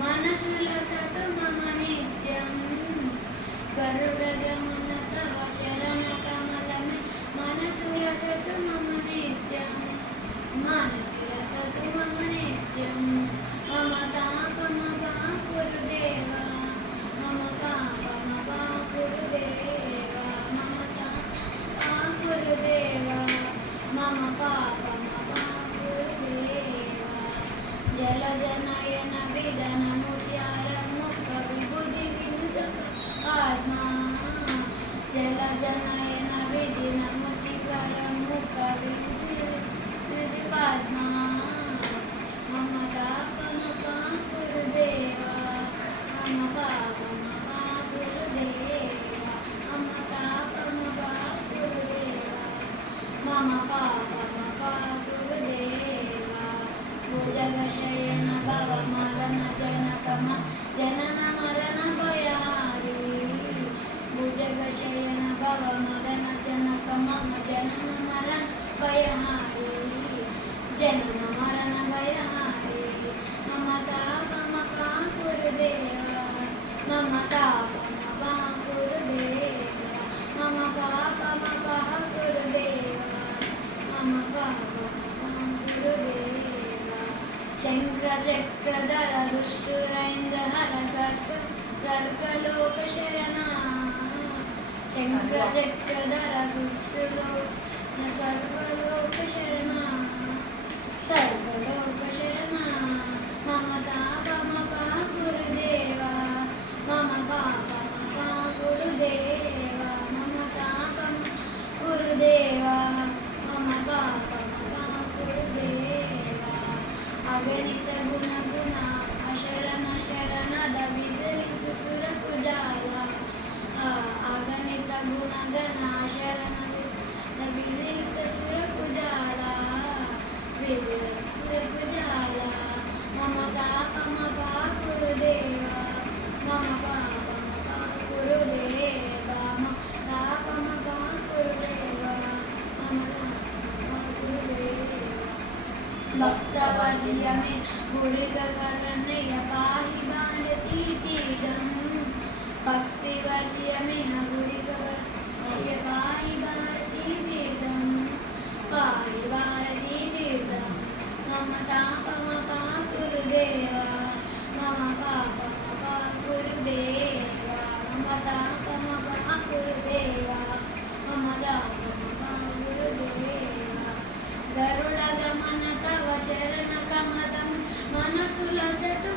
మనసులో సతు మమ నిత్యం గరుడగమన తవ చరణ కమలమే మనసులో సతు మమ నిత్యం మనసులో సతు మమ నిత్యం మమ తాపమ గురుదేవ మమ తాపమ గురుదేవ మమ తాప గురుదేవ మమ పాపమ గురుదేవ జలజనయన విదన ముఖ్యారముఖ విభుది వినుదక ఆత్మా జలజనయన విదిన ముఖివరముఖ విభుది పద్మా మమ తాపమ గురుదేవ మమ పాపమ గురుదేవ మమ తాపమ గురుదేవ మమ పాపమ గురుదేవ భుజగశయన భవ మదన జనకమ జనన మరణ భయారి భుజగశయన భవ మదన జనకమ జనన మరణ భయహారి జనన మరణ భయహారి మమ తాపమ గురుదేవ మమ తాపమ గురుదేవ మమ పాపమ గురుదేవ మమ పాపమ గురుదేవ శంకరచక్రధర దుష్టురైంద్రహర స్వర్గలోక శరణా శంకరచక్రధర స్వర్గలోక శరణా సర్వలోక శరణా మమ తాపమ గురుదేవ మమ పాపమ గురుదేవ మమ తాపమ గురుదేవ మమ పాపమ గురుదేవ అగణిత గుణ గుణ అశరణ శరణద విదలిత సురకుజాల అగణిత గుణ గణ శరణ విదలిత సురకుజాల విదలిత సురకుజాల మమ తాపమ గురుదేవ మమ పాపమ గురుదేవ మమ తాపమ గురుదేవ మమ గురుదేవ భక్తవర్యమే గురుగకరణయ పాహి భారతీ తీరం భక్తివర్యమే గురుగకరణయ పాహి భారతీ తీరం పాహి భారతీ తీరం మమ తాపమ గురుదేవ మమ పాపమ గురుదేవ మమ తాపమ గురుదేవ మమ తాపమ గురుదేవ గరుడగమన తవ చరణ కమలం మనసుల సతు